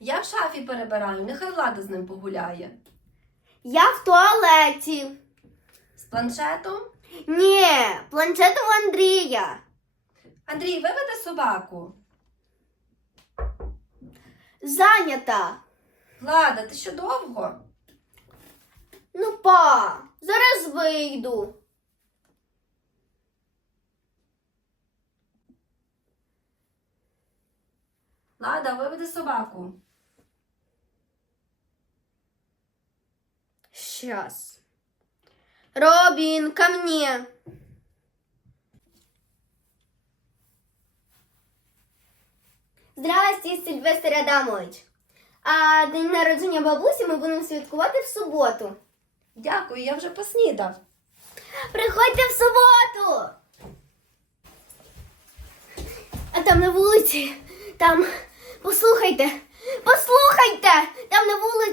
Я в шафі перебираю, нехай влада з ним погуляє. Я в туалеті. З планшетом. Ні, планшет у Андрія. Андрій, виведи собаку. Зайнята. Влада, ти що довго? Ну, па, зараз вийду. Влада, виведи собаку. Сейчас. Робин, ко мне. Здрасте, Сильвестр Адамович. А день народження бабусі ми будемо святкувати в суботу. Дякую, я вже поснідав. Приходьте в суботу. А там на вулиці, там, послухайте, послухайте, там на вулиці